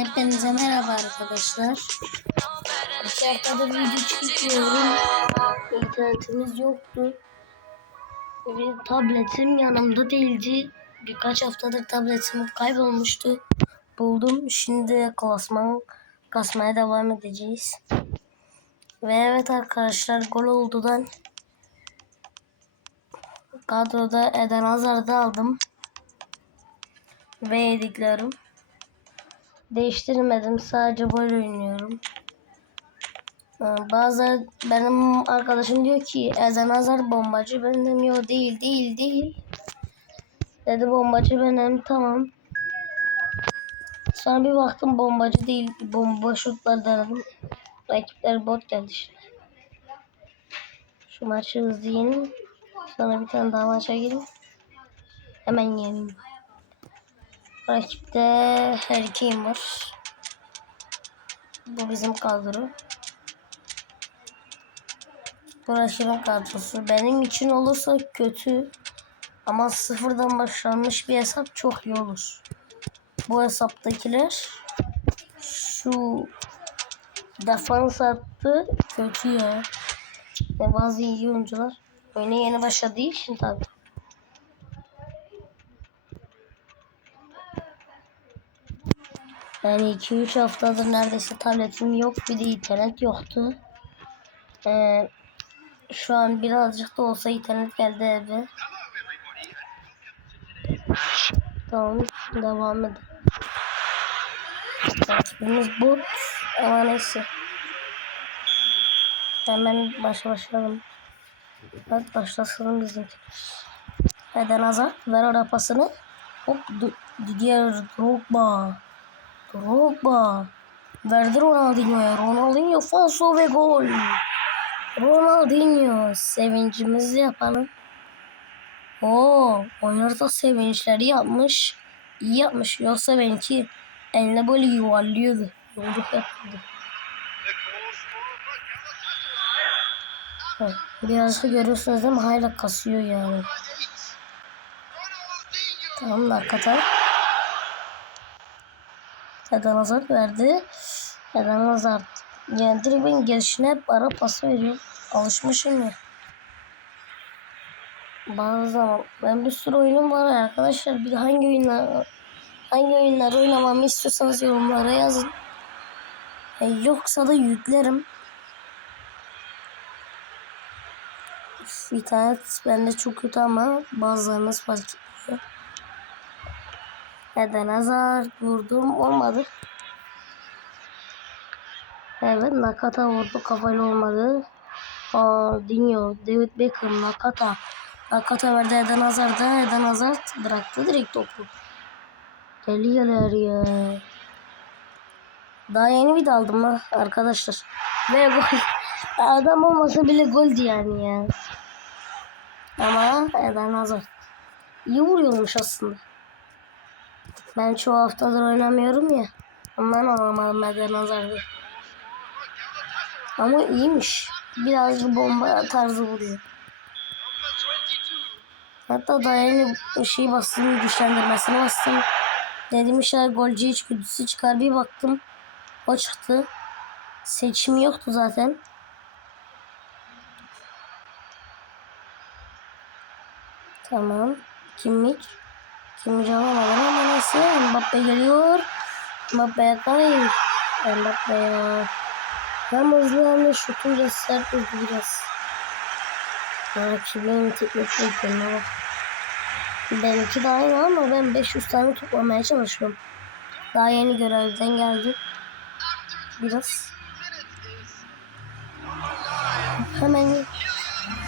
Hepinize merhaba arkadaşlar. İki haftadır video çekiyorum. İnternetimiz yoktu. Bir tabletim yanımda değildi. Birkaç haftadır tabletim kaybolmuştu. Buldum. Şimdi klasman kasmaya devam edeceğiz. Ve evet arkadaşlar gol oldudan kadroda Eden Hazard'ı aldım. Ve yediklerim. Değiştirmedim. Sadece gol oynuyorum. Ee, Bazı benim arkadaşım diyor ki Eden Hazard bombacı. Ben yok değil değil değil. Dedi bombacı benim tamam. Sonra bir baktım bombacı değil. Bomba şutlar denedim. Rakipler bot geldi işte. Şu maçı hızlı yenin. Sonra bir tane daha maça girin. Hemen yeneyim. Rakipte kim var. Bu bizim kadro. Bu rakibin kadrosu. Benim için olursa kötü. Ama sıfırdan başlanmış bir hesap çok iyi olur. Bu hesaptakiler şu defans attı kötü ya. Ve bazı iyi oyuncular oyuna yeni başladığı için tabii. Yani 2-3 haftadır neredeyse tabletim yok. Bir de internet yoktu. Ee, şu an birazcık da olsa internet geldi eve. Tamam devam edelim. Rakibimiz bot ama neyse. Hemen başa başlayalım. Hadi başlasın bizimkiler. Eden Hazard ver ara pasını. Hop Didier Drogba. Drogba. Verdi Ronaldinho'ya. Ronaldinho falso ve gol. Ronaldinho. Sevincimizi yapalım. Oo, oynar da sevinçleri yapmış. İyi yapmış. Yoksa benimki eline böyle yuvarlıyordu. Yolculuk yapıyordu. Biraz da görüyorsunuz değil mi? Hala kasıyor yani. Tamam nakata. Eden Hazard verdi. Eden Hazard. Yani direkt ben gelişine hep ara pası veriyorum. Alışmışım ya. Bazı zaman ben bir sürü oyunum var arkadaşlar. Bir hangi oyunlar hangi oyunları oynamamı istiyorsanız yorumlara yazın. E, yoksa da yüklerim. Üf, İnternet bende çok kötü ama bazılarınız fark etmiyor. Eden Hazard vurdum olmadı. Evet Nakata vurdu kafayla olmadı. Aa, Dinho, David Beckham, Nakata. Nakata verdi Eden Hazard'a. Eden Hazard bıraktı direkt topu. Deliyorlar ya. Daha yeni bir daldım ha arkadaşlar. Ve gol. Adam olmasa bile goldü yani ya. Ama Eden Hazard. İyi vuruyormuş aslında. Ben çoğu haftadır oynamıyorum ya. Ondan anlamadım Eden Hazard'ı. Ama iyiymiş. Birazcık bomba tarzı vuruyor. Hatta daha yeni şey bastım, güçlendirmesine bastım. Dedim inşallah golcü içgüdüsü çıkar. Bir baktım. O çıktı. Seçimi yoktu zaten. Tamam. Kimmich. Kimmich alamadım ama neyse. Mbappe geliyor. Mbappe'ye kay. Mbappe ya. Hem hızlı hem de şutun da sert vurdu biraz. Rakibinin teknik ekranına bak. Benimki de aynı ama ben 500 tane toplamaya çalışıyorum. Daha yeni görevden geldim. Biraz. Hemen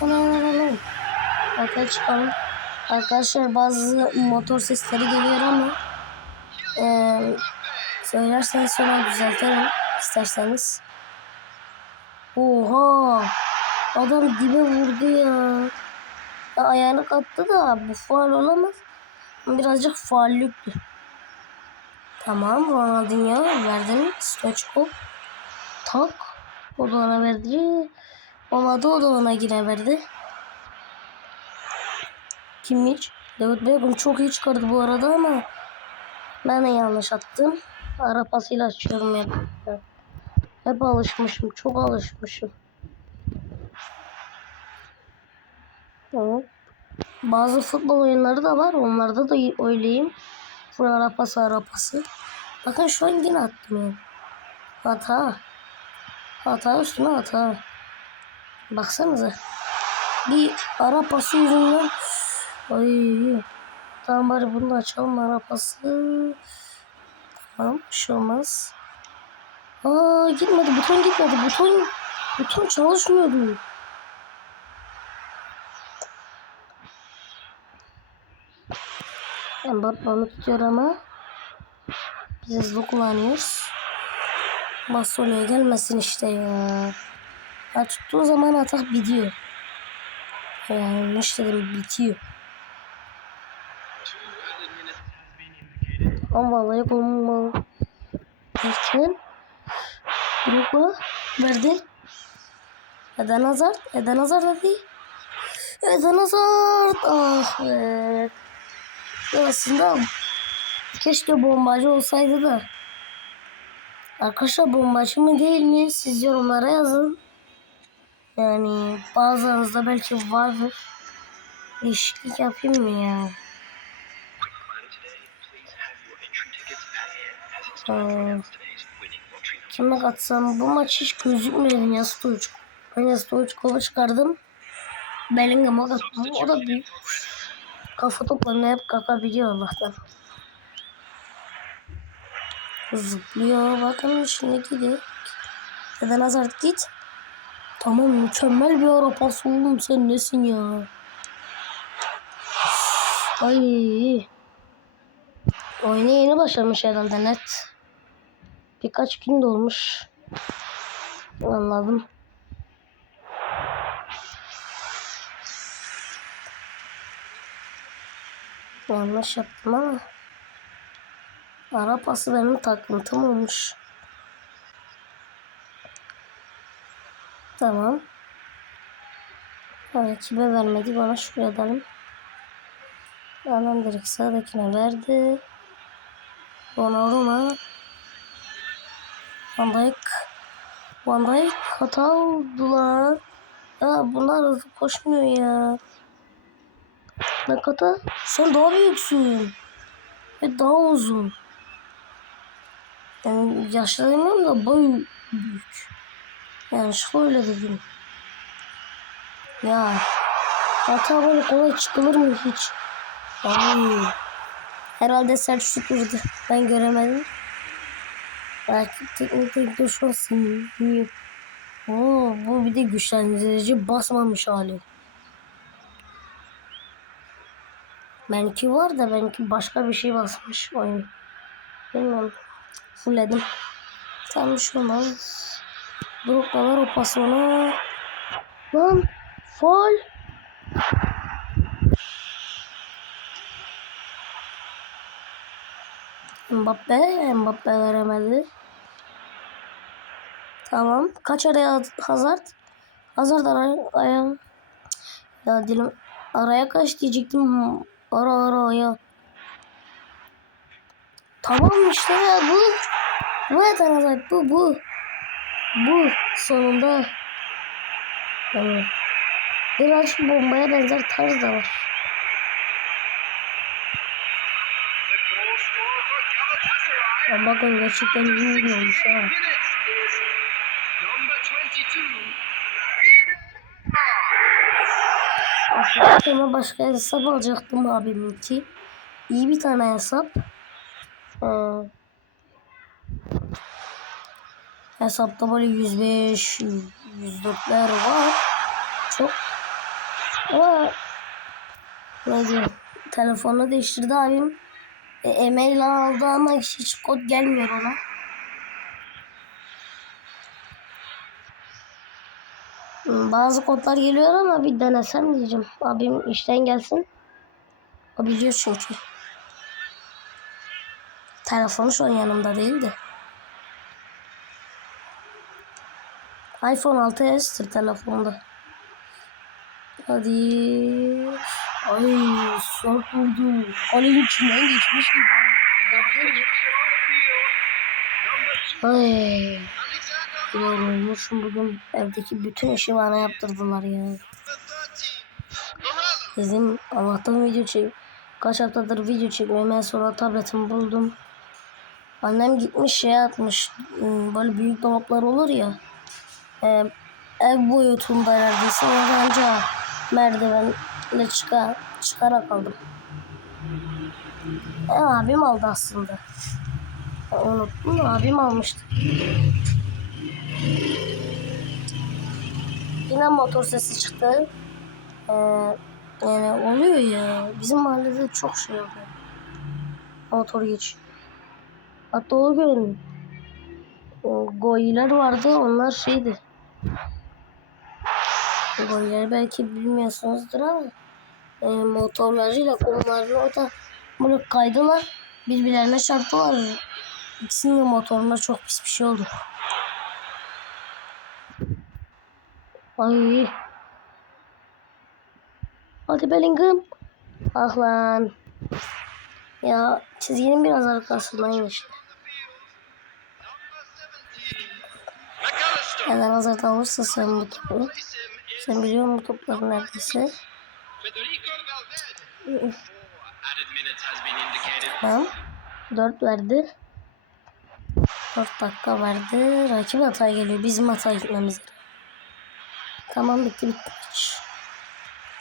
hemen hemen. Ortaya çıkalım. Arkadaşlar bazı motor sesleri geliyor ama eee söylerseniz sonra düzeltirim isterseniz. Oha! Adam dibe vurdu ya. ya ayağını kattı da bu faal olamaz. Birazcık faallüktü. Tamam Ronaldinho verdim. Stoçkov. Tak. O da ona verdi. Olmadı o da ona yine Kimmich. David Beckham çok iyi çıkardı bu arada ama ben de yanlış attım. arapasıyla açıyorum hep. Hep alışmışım. Çok alışmışım. Evet. Bazı futbol oyunları da var. Onlarda da öyleyim. Full arapası arapası. Bakın şu an yine attım yani. Hata. Hata üstüne hata. Baksanıza. Bir arapası yüzünden. Ay. Tamam bari bunu açalım arapası. Tamam bir şey olmaz. Aa gitmedi buton gitmedi buton buton çalışmıyordu. Ben botmanı tutuyor ama biz hızlı kullanıyoruz. Bastoneye gelmesin işte ya. Ya tuttuğu zaman atak bitiyor. Yani dedim bitiyor. Ama vallahi kolum Derken Drogba verdi. Eden Hazard. Eden Hazard dedi. Eden Hazard. Ah be. Aslında keşke bombacı olsaydı da. Arkadaşlar bombacı mı değil mi? Siz yorumlara yazın. Yani bazılarınızda belki vardır. Değişiklik yapayım mı ya? Ee, kime katsam bu maç hiç gözükmedi ya Stoic. Ben ya Stoic kolu çıkardım. Bellingham'a kattım. O da büyük. Kafa toplarını hep kakabiliyor Allah'tan. Zıplıyor. Bakın şimdi gidiyor. Neden Hazard git. Tamam mükemmel bir ara pas oğlum sen nesin ya? Ay. Oyuna yeni başlamış herhalde net. Birkaç gün de olmuş. Anladım. Yanlış yaptım ama. Ara benim takıntım olmuş. Tamam. Rakibe vermedi. Bana şuraya edelim. Adam direkt sağdakine verdi. Donnarumma. Van Dijk. Van Dijk hata oldu. Ya bunlar hızlı koşmuyor ya. Nakata sen daha büyüksün. Ve daha uzun. Yani demiyorum da boy büyük. Yani şöyle dedim. Ya hata böyle kolay çıkılır mı hiç? Ay. Herhalde Selçuk süpürdü. Ben göremedim. Belki teknik şu an sinirliyim. Oo, bu bir de güçlendirici basmamış hali. Benimki var da benimki başka bir şey basmış oyun. Bilmiyorum. Fulledim. Tam bir şey olmaz. Drogba var o pas ona. Lan. Fol. Mbappe. Mbappe veremedi. Tamam. Kaç araya Hazard? Hazard araya. araya. Ya dilim araya kaç diyecektim. Ara ara ya. Tamam işte ya bu. Bu yeter Hazard bu bu. Bu sonunda. Yani biraz bombaya benzer tarz da var. Ya bakın gerçekten iyi olmuş ha. Aslında başka hesap alacaktım abiminki. İyi bir tane hesap. Ee, hesapta böyle 105, 104'ler var. Çok. Ama ne diyeyim, telefonu değiştirdi abim. E, e-mail aldı ama hiç kod gelmiyor ona. Hmm, Bazı kodlar geliyor ama bir denesem diyeceğim. Abim işten gelsin. O biliyor çünkü. Telefonu şu an yanımda değildi. iPhone 6s'tir telefonda. Hadi. Ay sort vurdu. Kalenin içinden geçmiş gibi. Ay. Yorulmuşum bugün evdeki bütün işi bana yaptırdılar ya. Bizim Allah'tan video çek. Kaç haftadır video çekmiyorum. En sonra tabletimi buldum. Annem gitmiş şey atmış. hmm, Böyle büyük dolaplar olur ya. Ee, ev boyutunda neredeyse. Oradan anca merdivenle çıkar, çıkarak aldım. E, abim aldı aslında. Unuttum abim almıştı. Yine motor sesi çıktı. Ee, yani oluyor ya. Bizim mahallede çok şey oluyor. Motor geçiyor. Hatta o gün o goyiler vardı. Onlar şeydi. Goyileri belki bilmiyorsunuzdur ama e, motorlarıyla kumlarla o da bunu kaydılar. Birbirlerine çarptılar. İkisinin de motoruna çok pis bir şey oldu. Ay. Hadi Bellingham. Ah lan. Ya çizginin biraz arkasındaymış. Eden Hazard alırsa sen bu topu. Sen biliyor musun bu topları neredeyse? Tamam. 4 verdi. 4 dakika verdi. Rakip hata geliyor. Bizim hata gitmemiz. Tamam bitti bitti maç.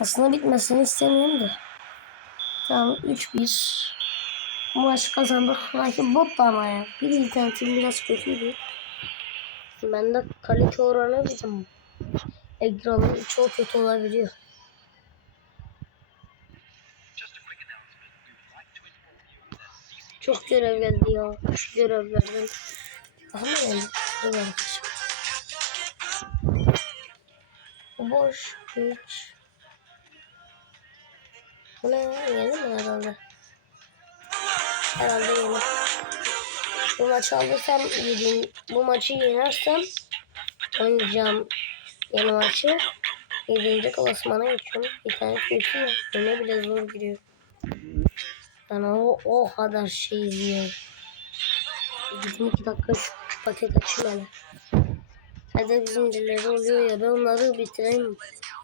Aslında bitmesini istemiyorum da. Tamam 3-1. Bu maçı kazandık. Rakip bot ama ya. Bir internetim biraz kötüydü. Bende kalite oranı bizim ekranım çok kötü olabiliyor. Çok görev geldi ya. Şu görevlerden. Ama yani. Dur. Boş güç. Bu ne ya? Yeni mi herhalde? Herhalde yeni. Bu maçı alırsam bu maçı yenersem oynayacağım yeni maçı. Yedinci klasmana geçiyorum. Tane kötü ya. Öne bile zor giriyor. Yani o, o kadar şey izliyor. 22 dakika paket açayım hele. Hadi zincirleri oluyor ya ben onları bitireyim.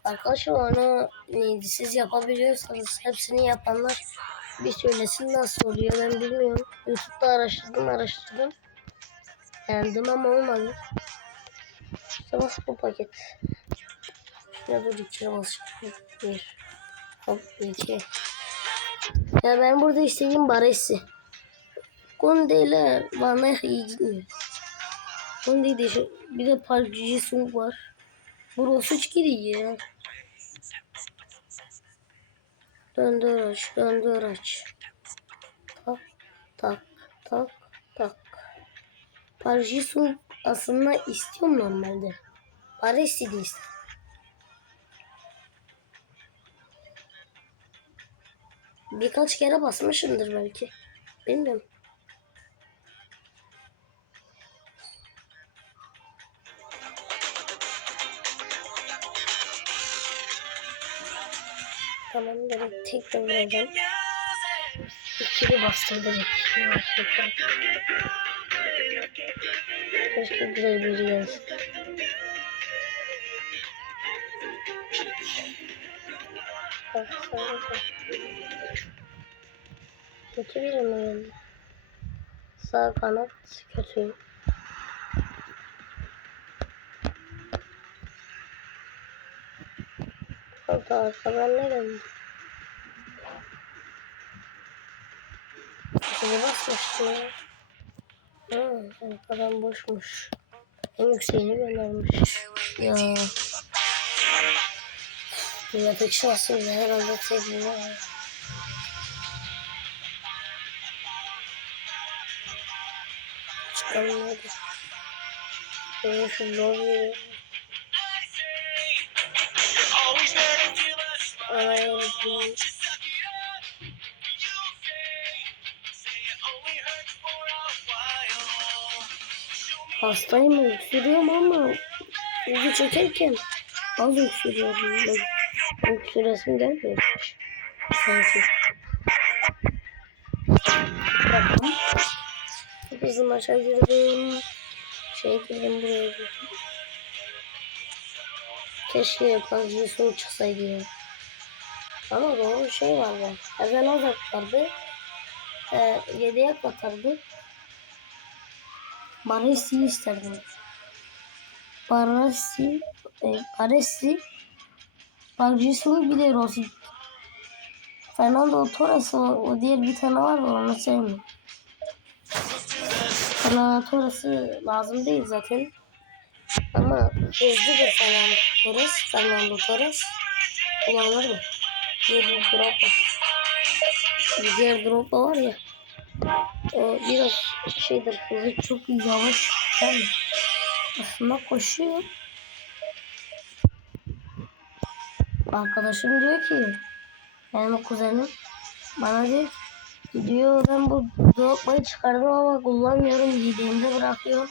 Arkadaşlar onu neydi siz yapabiliyorsanız hepsini yapanlar bir söylesin nasıl oluyor ben bilmiyorum. Youtube'da araştırdım araştırdım. Geldim ama olmadı. Nasıl bu paket? Şuna dur ikiye basacağım. Bir. Hop iki. Ya ben burada istediğim Baresi. Konde ile bana iyi gitmiyor. Konde de şu, bir de Park Ji-sung var. Burası hiç gidiyor ya. Döndür aç, döndür aç. Tak, tak, tak, tak. Park Ji-sung aslında istiyorum normalde. Baresi de istiyorum. Birkaç kere basmışımdır belki. Bilmiyorum. Tamam direkt tek vuracağım. İkili bastım direkt. Keşke güzel biri gelsin. Bak sana bak. Kötü biri mi? Sağ kanat kötü. Orada arkadan ne geldi? Kötüye basmıştım ya. Ha, arkadan boşmuş. En yükseğini göndermiş. Ya. Ya pek şanslıyım ya herhalde sevdim ya. Çıkalım hadi. Benim şu us Ana yönetmen. Hastayım öksürüyorum ama video çekerken az öksürüyorum. Ben öksüresim gelmiyor. Sanki. Bakalım. Hızlı maça girdim. Şey girdim buraya girdim. Keşke PUBG sonu çıksaydı ya. Ama doğru şey vardı. Ezen Azat vardı. Ee, yedeğe katardı. Baresi'yi isterdim. Baresi, e, Baresi, bir de Rossi. Fernando Torres o, o diğer bir tane var da onu sevmiyorum. Fernando Torres'ı lazım değil zaten. Ama hızlıdır Fernando Torres. Fernando Torres. Kullanılır mı? Diğer bir Drogba. Bir diğer Drogba var ya. O biraz şeydir hızlı çok yavaş. Yani aslında koşuyor. Arkadaşım diyor ki benim kuzenim bana diyor ki ben bu Drogba'yı çıkardım ama kullanmıyorum yediğimde bırakıyorum.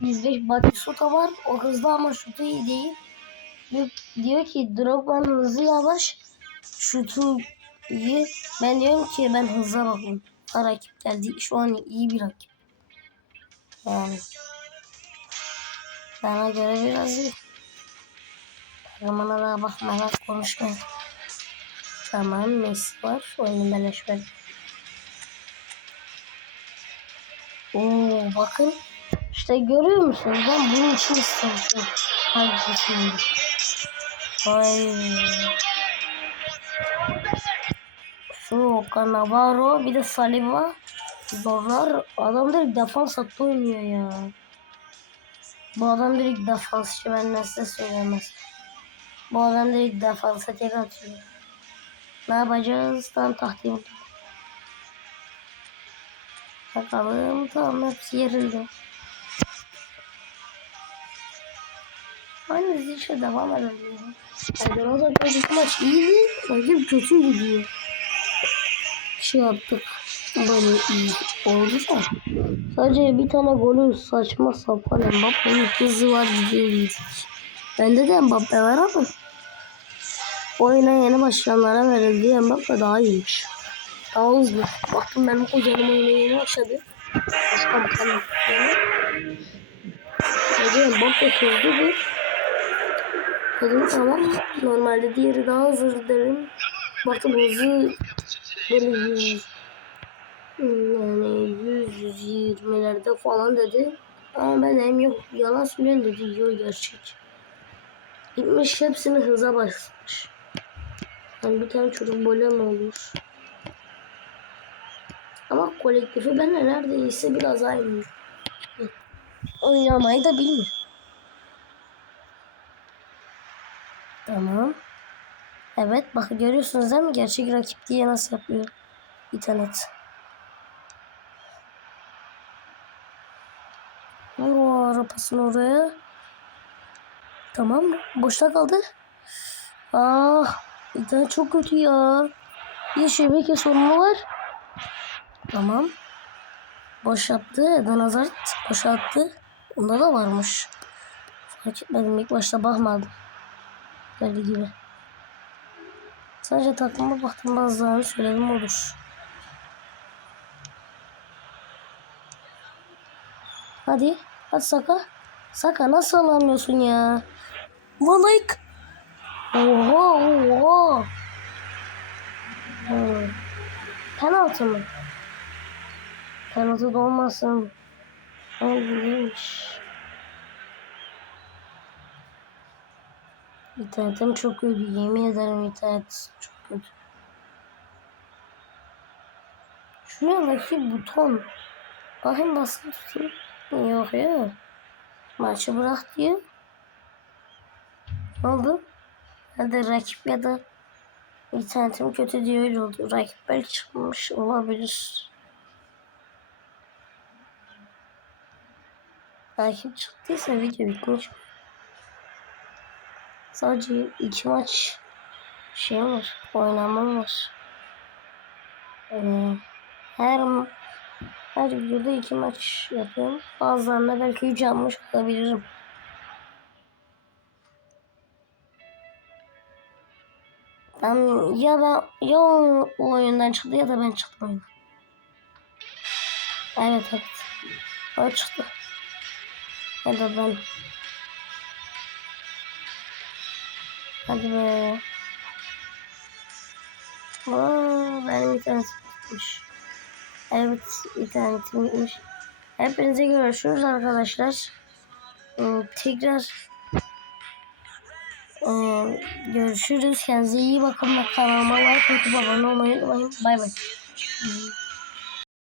Bizde Batistuta var o hızlı ama şutu iyi değil. Diyor, diyor ki Drogba'nın hızı yavaş şutu iyi. Ben diyorum ki ben hıza bakayım. Rakip geldi şu an iyi bir rakip. Yani bana göre biraz iyi. Zamana da bakmadan konuşmayın. Tamam Messi var. Oyunu beleş ver. Oo bakın. İşte görüyor musunuz? Ben bunun için istemiştim. Hangisini? Vay. Şu Cannavaro bir de Saliba. Zorlar. Adam direkt defans hattı oynuyor ya. Bu adam direkt defansçı ben size söylemez. Bu adam direkt defansa tek atıyor. Ne yapacağız? Tam tahtayı buldum. Bakalım tamam hepsi yerinde. Aynı zişe devam edelim. Aydın'a da bir maç iyiydi. Rakip kötü gidiyor. Şey yaptık. Böyle iyi oldu da. Sadece bir tane golü saçma sapan Mbappe'nin hızı var gidiyor. Bende de Mbappe var ama oyuna yeni başlayanlara verildi Mbappe daha iyiymiş. Daha hızlı. Baktım benim kuzenim oyuna yeni başladı. Başka bir tane. Yani. Dedi Mbappe hızlıdır. Dedim tamam. Normalde diğeri daha hızlı derim. Baktım hızı böyle yüz yani yüz yüz yirmilerde falan dedi. Ama ben hem yok yalan söyleyen dedi yok gerçek. Gitmiş hepsini hıza basmış. Yani bir tane çocuk böyle mi olur? Ama kolektifi ben de neredeyse biraz aynı. Oynamayı da bilmiyor. Tamam. Evet bak görüyorsunuz değil mi? Gerçek rakip diye nasıl yapıyor internet. O arabasını oraya. Tamam. Boşta kaldı. Ah. internet çok kötü ya. Bir şebeke sorunu var. Tamam. Boş yaptı. Eden Hazard boşalttı. Onda da varmış. Fark etmedim. İlk başta bakmadım. Böyle gibi. Sadece takıma baktım bazılarını söyledim olur. Hadi. Hadi Saka. Saka nasıl alamıyorsun ya? Van Dijk. Oha oha. Hmm. Penaltı mı? Penaltı da olmasın. Olmuş. İnternetim çok kötü. Yemin ederim internet çok kötü. Şuradaki buton. Bakayım basılı tutayım. Yok ya. Maçı bırak diyor. Ne oldu? Hadi rakip ya da internetim kötü diye öyle oldu. Rakip belki çıkmış olabilir. Rakip çıktıysa video bitmiş. Sadece iki maç şey var, oynamam var. Ee, her her videoda iki maç yapıyorum. Bazılarında belki üç yapmış olabilirim. Ben ya ben ya o oyundan çıktı ya da ben çıktım oyundan. Evet evet. O çıktı. Ya da ben. Hadi be. Aa, benim internetim gitmiş. Evet internetim gitmiş. Hepinize görüşürüz arkadaşlar. Ee, tekrar ee, görüşürüz. Kendinize iyi bakın ve kanalıma like atıp abone olmayı unutmayın. Bay bay.